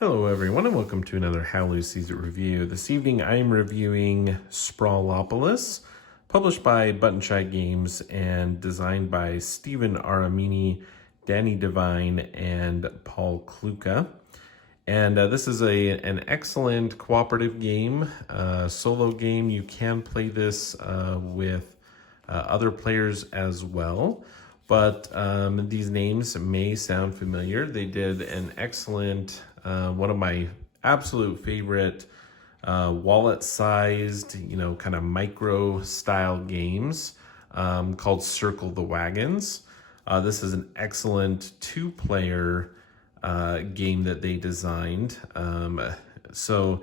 Hello everyone and welcome to another How Loose Sees It review. This evening I am reviewing Sprawlopolis, published by Button Shy Games and designed by Stephen Aramini, Danny Devine, and Paul Kluka. And this is an excellent cooperative game, solo game. You can play this with other players as well. But these names may sound familiar. They did an excellent, one of my absolute favorite wallet-sized, kind of micro-style games called Circle the Wagons. This is an excellent two-player game that they designed. So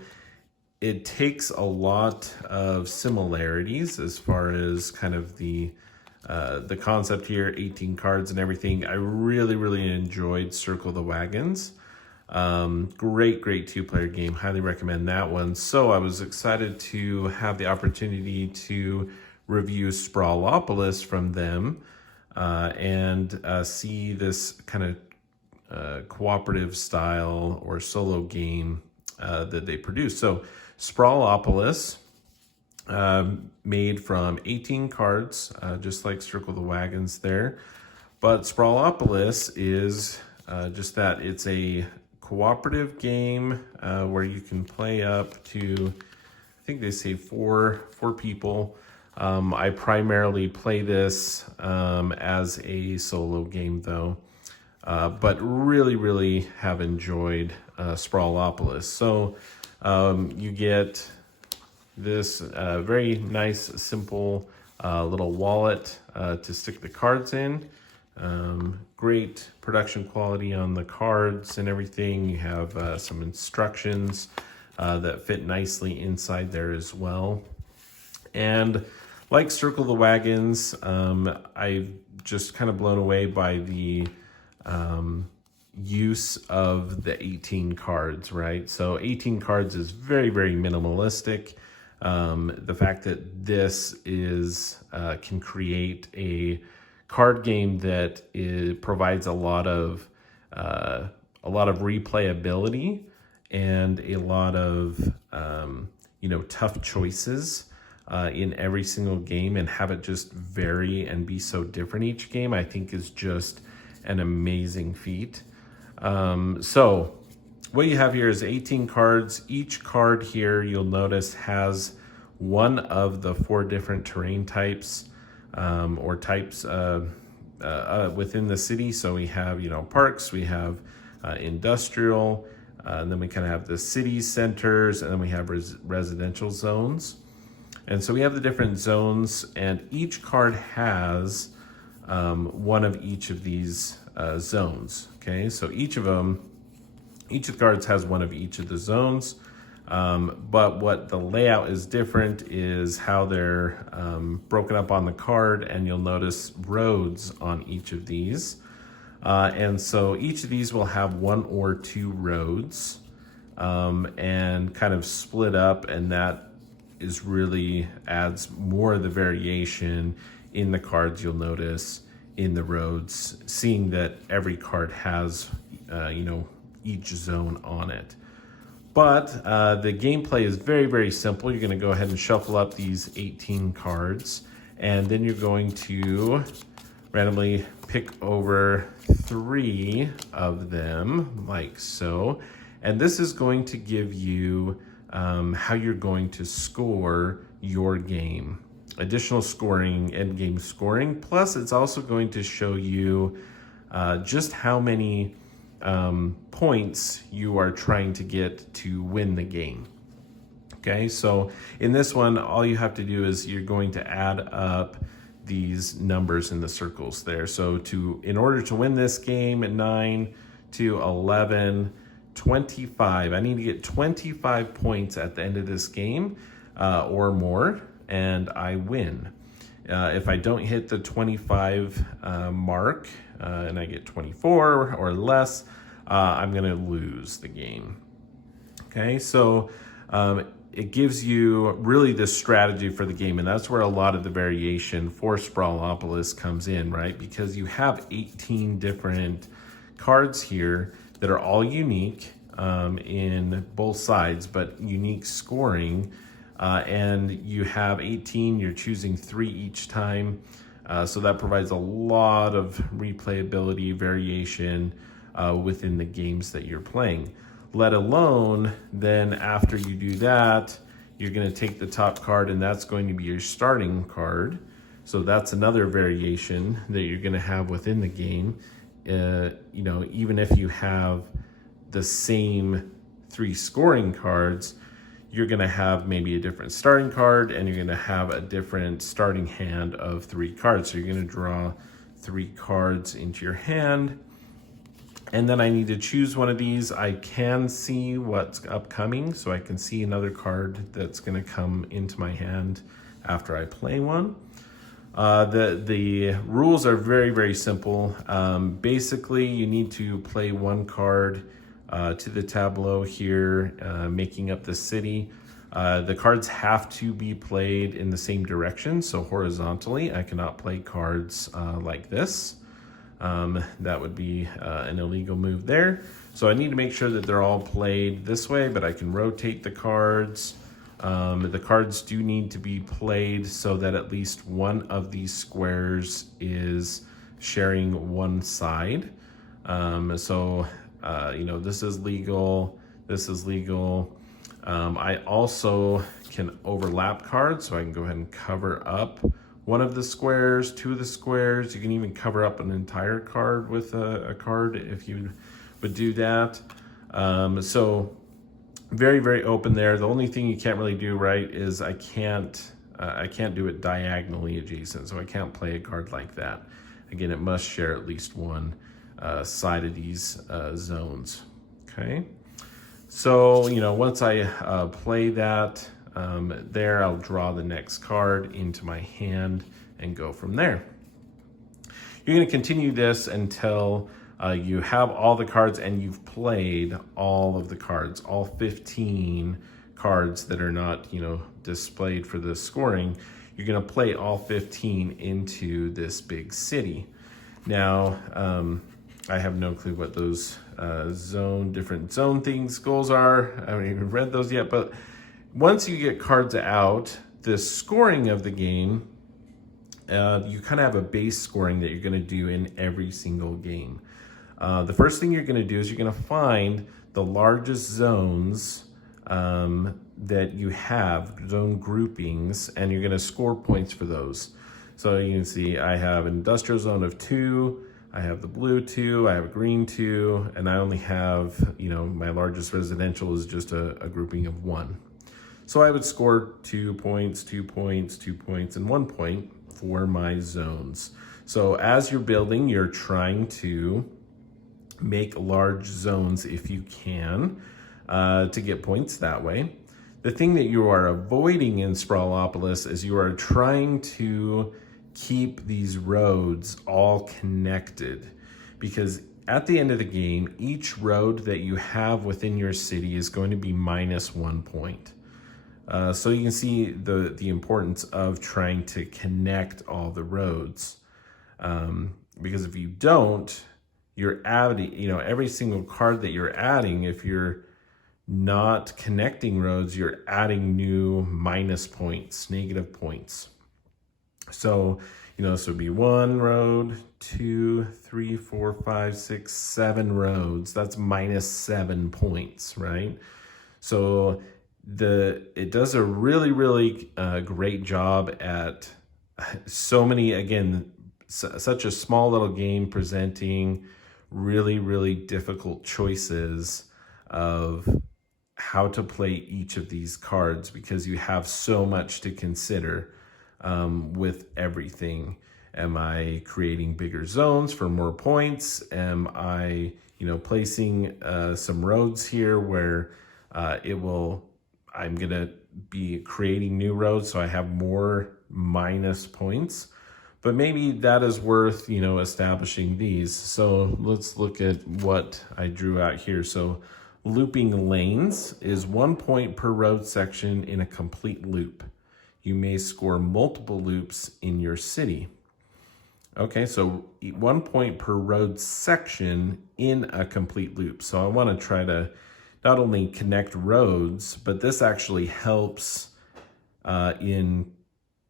it takes a lot of similarities as far as kind of the concept here, 18 cards and everything. I really enjoyed Circle the Wagons. Great two-player game. Highly recommend that one. So I was excited to have the opportunity to review Sprawlopolis from them and see this kind of cooperative style or solo game that they produce. So Sprawlopolis, made from 18 cards, just like Circle the Wagons there. But Sprawlopolis is just that. It's a cooperative game where you can play up to, I think they say four people. I primarily play this as a solo game though, but really have enjoyed Sprawlopolis. So you get this very nice, simple little wallet to stick the cards in. Great production quality on the cards and everything. You have some instructions that fit nicely inside there as well. And like Circle the Wagons, I'm just kind of blown away by the use of the 18 cards, right? So 18 cards is very minimalistic. The fact that this is can create a card game that provides a lot of replayability and a lot of tough choices in every single game, and have it just vary and be so different each game, I think is just an amazing feat. So what you have here is 18 cards. Each card here, you'll notice, has one of the 4 different terrain types or types within the city. So we have, parks, we have industrial, and then we kind of have the city centers, and then we have residential zones. And so we have the different zones, and each card has one of each of these zones. Okay, so each of the cards has one of each of the zones, but what the layout is different is how they're broken up on the card, and you'll notice roads on each of these. And so each of these will have 1 or 2 roads and kind of split up, and that is really adds more of the variation in the cards. You'll notice in the roads, seeing that every card has each zone on it. But the gameplay is very simple. You're going to go ahead and shuffle up these 18 cards, and then you're going to randomly pick over 3 of them, like so. And this is going to give you how you're going to score your game. Additional scoring, end game scoring. Plus, it's also going to show you just how many points you are trying to get to win the game. Okay, so in this one, all you have to do is you're going to add up these numbers in the circles there. So in order to win this game, 9 to 11, 25, I need to get 25 points at the end of this game or more, and I win. If I don't hit the 25 mark and I get 24 or less, I'm gonna lose the game. Okay, so it gives you really this strategy for the game, and that's where a lot of the variation for Sprawlopolis comes in, right? Because you have 18 different cards here that are all unique. in both sides, but unique scoring. And you have 18, you're choosing 3 each time. So that provides a lot of replayability, variation within the games that you're playing. Let alone, then after you do that, you're going to take the top card, and that's going to be your starting card. So that's another variation that you're going to have within the game. You know, even if you have the same 3 scoring cards, you're going to have maybe a different starting card, and you're going to have a different starting hand of 3 cards. So you're going to draw 3 cards into your hand. And then I need to choose one of these. I can see what's upcoming, so I can see another card that's going to come into my hand after I play one. The rules are very, very simple. Basically, you need to play 1 card to the tableau here, making up the city. The cards have to be played in the same direction, so horizontally. I cannot play cards like this. That would be an illegal move there. So I need to make sure that they're all played this way, but I can rotate the cards. The cards do need to be played so that at least one of these squares is sharing one side. You know, this is legal, this is legal. I also can overlap cards, so I can go ahead and cover up one of the squares, 2 of the squares. You can even cover up an entire card with a card if you would do that. So very, very open there. The only thing you can't really do right is I can't do it diagonally adjacent, so I can't play a card like that. Again, it must share at least one side of these zones. Okay, so you know, once I play that there, I'll draw the next card into my hand and go from there. You're going to continue this until you have all the cards and you've played all of the cards, all 15 cards that are not, you know, displayed for the scoring. You're going to play all 15 into this big city. Now, I have no clue what those different zone things goals are. I haven't even read those yet, but once you get cards out, the scoring of the game, you kind of have a base scoring that you're going to do in every single game. The first thing you're going to do is you're going to find the largest zones that you have, zone groupings, and you're going to score points for those. So you can see I have an industrial zone of 2, I have the blue 2, I have a green 2, and I only have, you know, my largest residential is just a grouping of 1. So I would score 2 points, 2 points, 2 points, and 1 point for my zones. So as you're building, you're trying to make large zones if you can to get points that way. The thing that you are avoiding in Sprawlopolis is you are trying to keep these roads all connected, because at the end of the game, each road that you have within your city is going to be minus 1 point. So you can see the importance of trying to connect all the roads. Because if you don't, you're adding, you know, every single card that you're adding, if you're not connecting roads, you're adding new minus points, negative points. So, you know, this would be 1 road, 2, 3, 4, 5, 6, 7 roads. That's minus 7 points, right? So it does a really, really great job at so many, again, such a small little game presenting really, really difficult choices of how to play each of these cards, because you have so much to consider with everything. Am I creating bigger zones for more points? Am I, you know, placing some roads here where I'm gonna be creating new roads so I have more minus points? But maybe that is worth, you know, establishing these. So let's look at what I drew out here. So looping lanes is 1 point per road section in a complete loop. You may score multiple loops in your city. Okay, so 1 point per road section in a complete loop. So I want to try to not only connect roads, but this actually helps in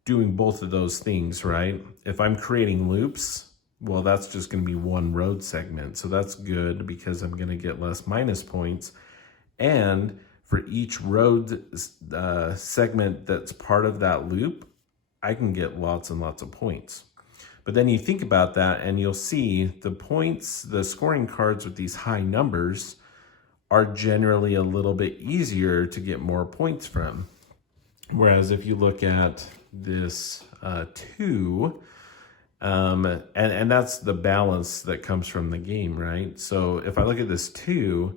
doing both of those things, right? If I'm creating loops, well, that's just going to be one road segment. So that's good because I'm going to get less minus points. And for each road segment that's part of that loop, I can get lots and lots of points. But then you think about that and you'll see the points, the scoring cards with these high numbers are generally a little bit easier to get more points from. Whereas if you look at this 2, and that's the balance that comes from the game, right? So if I look at this 2,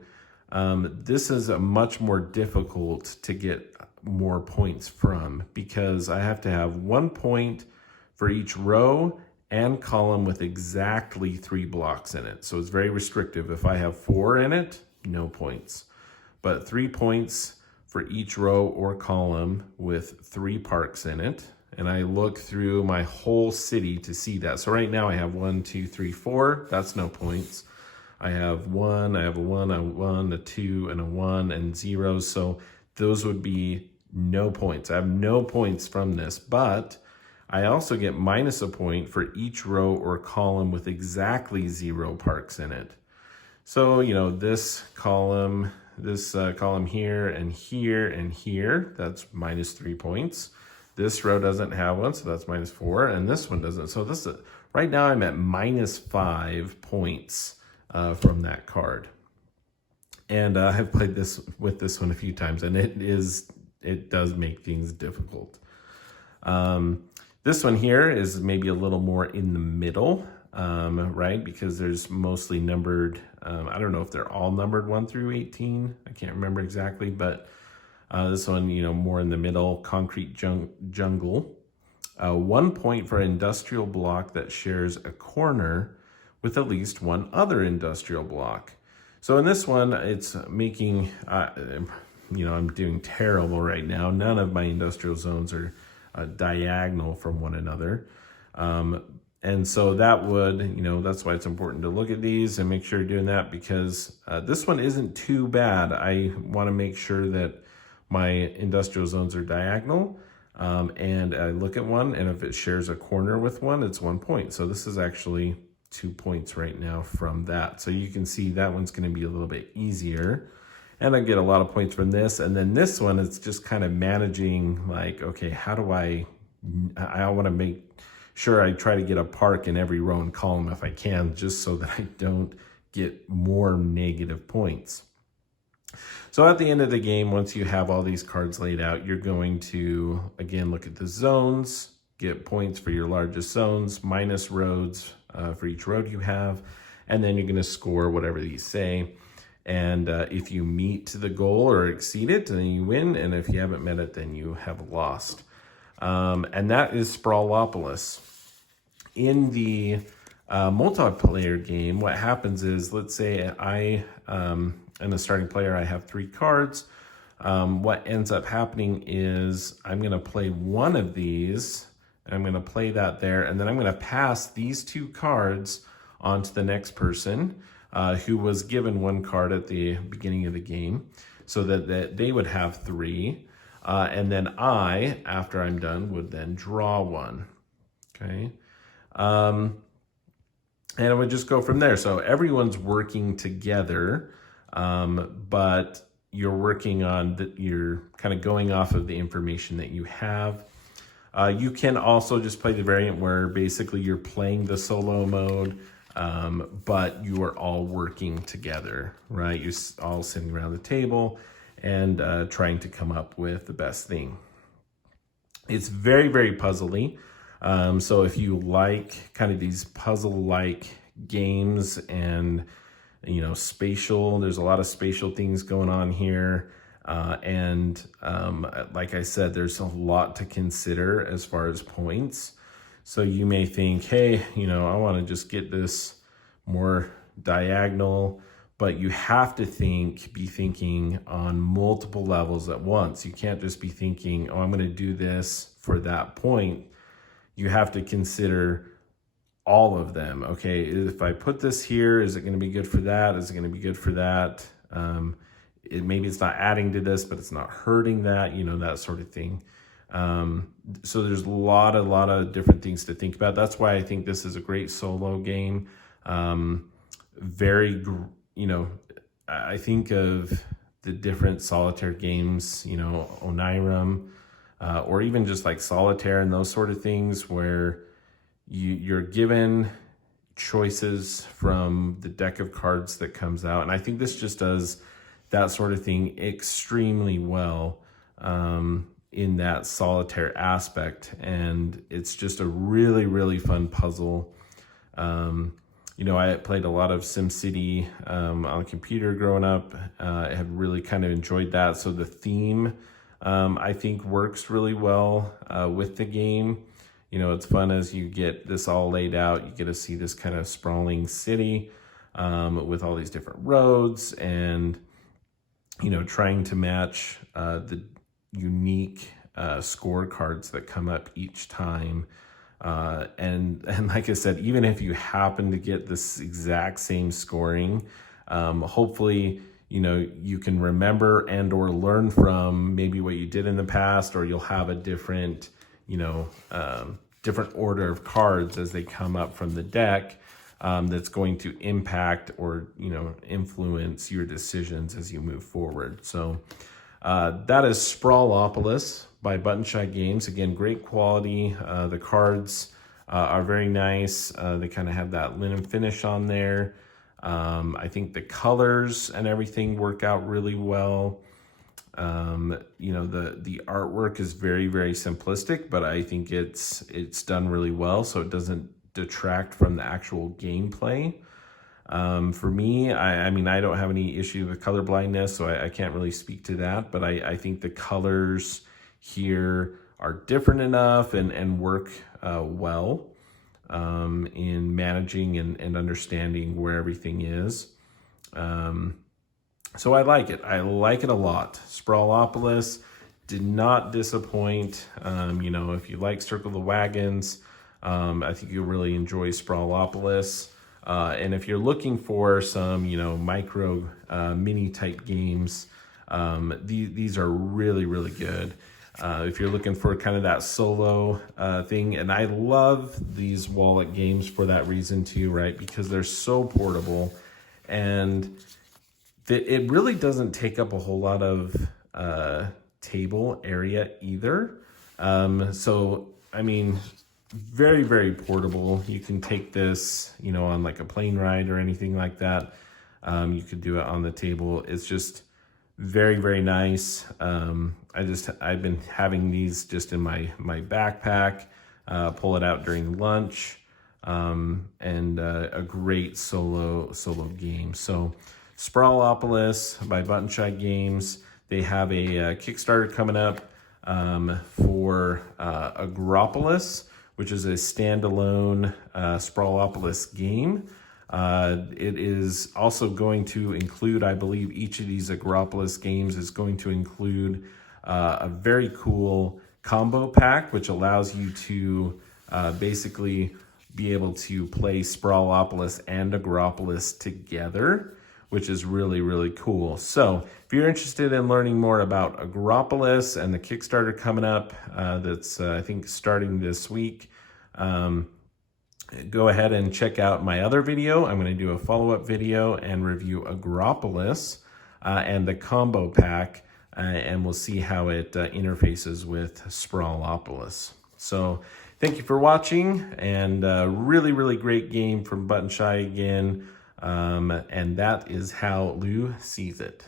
this is a much more difficult to get more points from because I have to have 1 point for each row and column with exactly 3 blocks in it. So it's very restrictive. If I have 4 in it, no points. But 3 points for each row or column with 3 parks in it. And I look through my whole city to see that. So right now I have 1, 2, 3, 4. That's no points. I have 1, I have a 1, a 1, a 2, and a 1, and 0. So those would be no points. I have no points from this, but I also get minus a point for each row or column with exactly 0 parks in it. So, you know, this column here, and here, and here, that's minus 3 points. This row doesn't have one, so that's minus 4, and this one doesn't. So this is, right now I'm at minus 5 points from that card. And I've played this with this one a few times, and it does make things difficult. This one here is maybe a little more in the middle, right? Because there's mostly numbered, I don't know if they're all numbered 1 through 18. I can't remember exactly, but this one, you know, more in the middle, concrete jungle. 1 point for an industrial block that shares a corner with at least one other industrial block. So in this one, it's making, you know, I'm doing terrible right now. None of my industrial zones are diagonal from one another. And so that would, you know, that's why it's important to look at these and make sure you're doing that, because this one isn't too bad. I want to make sure that my industrial zones are diagonal, and I look at one, and if it shares a corner with one, it's 1 point. So this is actually 2 points right now from that. So you can see that one's going to be a little bit easier. And I get a lot of points from this. And then this one, it's just kind of managing, like, okay, how do I want to make sure I try to get a park in every row and column if I can, just so that I don't get more negative points. So at the end of the game, once you have all these cards laid out, you're going to, again, look at the zones, get points for your largest zones, minus roads for each road you have, and then you're going to score whatever these say. And if you meet the goal or exceed it, then you win. And if you haven't met it, then you have lost. And that is Sprawlopolis. In the multiplayer game, what happens is, let's say I am a starting player, I have 3 cards. What ends up happening is I'm going to play one of these, and I'm going to play that there, and then I'm going to pass these 2 cards on to the next person, who was given 1 card at the beginning of the game, so that they would have 3. And then I, after I'm done, would then draw 1. Okay. And it would just go from there. So everyone's working together, but you're working on you're kind of going off of the information that you have. You can also just play the variant where basically you're playing the solo mode, but you are all working together, right? You're all sitting around the table and trying to come up with the best thing. It's very, very puzzly. So if you like kind of these puzzle-like games and, you know, spatial, there's a lot of spatial things going on here. And like I said, there's a lot to consider as far as points. So you may think, hey, you know, I want to just get this more diagonal, but you have to be thinking on multiple levels at once. You can't just be thinking, oh, I'm going to do this for that point. You have to consider all of them. Okay, if I put this here, is it going to be good for that? Is it going to be good for that? maybe it's not adding to this, but it's not hurting that, you know, that sort of thing. So there's a lot of different things to think about. That's why I think this is a great solo game. You know, I think of the different solitaire games, you know, Onirum, or even just like solitaire and those sort of things where you're given choices from the deck of cards that comes out. And I think this just does that sort of thing extremely well in that solitaire aspect. And it's just a really fun puzzle. You know, I played a lot of SimCity on a computer growing up. I have really kind of enjoyed that. So the theme, I think, works really well with the game. You know, it's fun as you get this all laid out. You get to see this kind of sprawling city with all these different roads and, you know, trying to match the unique scorecards that come up each time. And like I said, even if you happen to get this exact same scoring, hopefully, you know, you can remember and or learn from maybe what you did in the past, or you'll have a different, you know, different order of cards as they come up from the deck that's going to impact or, you know, influence your decisions as you move forward. So that is Sprawlopolis by Button Shy Games. Again, great quality. The cards are very nice. They kind of have that linen finish on there. I think the colors and everything work out really well. You know, the artwork is very simplistic, but I think it's done really well, so it doesn't detract from the actual gameplay. For me, I mean, I don't have any issue with color blindness, so I can't really speak to that, but I think the colors here are different enough and work well in managing and understanding where everything is. So I like it. I like it a lot. Sprawlopolis did not disappoint. You know, if you like Circle the Wagons, I think you'll really enjoy Sprawlopolis. And if you're looking for some, you know, micro mini type games, these are really good. If you're looking for kind of that solo thing, and I love these wallet games for that reason too, right? Because they're so portable, and it really doesn't take up a whole lot of table area either. So, I mean, very portable. You can take this, you know, on like a plane ride or anything like that. You could do it on the table. It's just very nice. I've been having these just in my backpack, pull it out during lunch, and a great solo game. So Sprawlopolis by Button Shy Games. They have a Kickstarter coming up for Agropolis, which is a standalone Sprawlopolis game. It is also going to include, I believe, each of these Agropolis games is going to include a very cool combo pack, which allows you to basically be able to play Sprawlopolis and Agropolis together, which is really cool. So if you're interested in learning more about Agropolis and the Kickstarter coming up, that's I think starting this week, go ahead and check out my other video. I'm going to do a follow-up video and review Agropolis and the combo pack, and we'll see how it interfaces with Sprawlopolis. So thank you for watching, and really great game from Button Shy again. And that is how Lou sees it.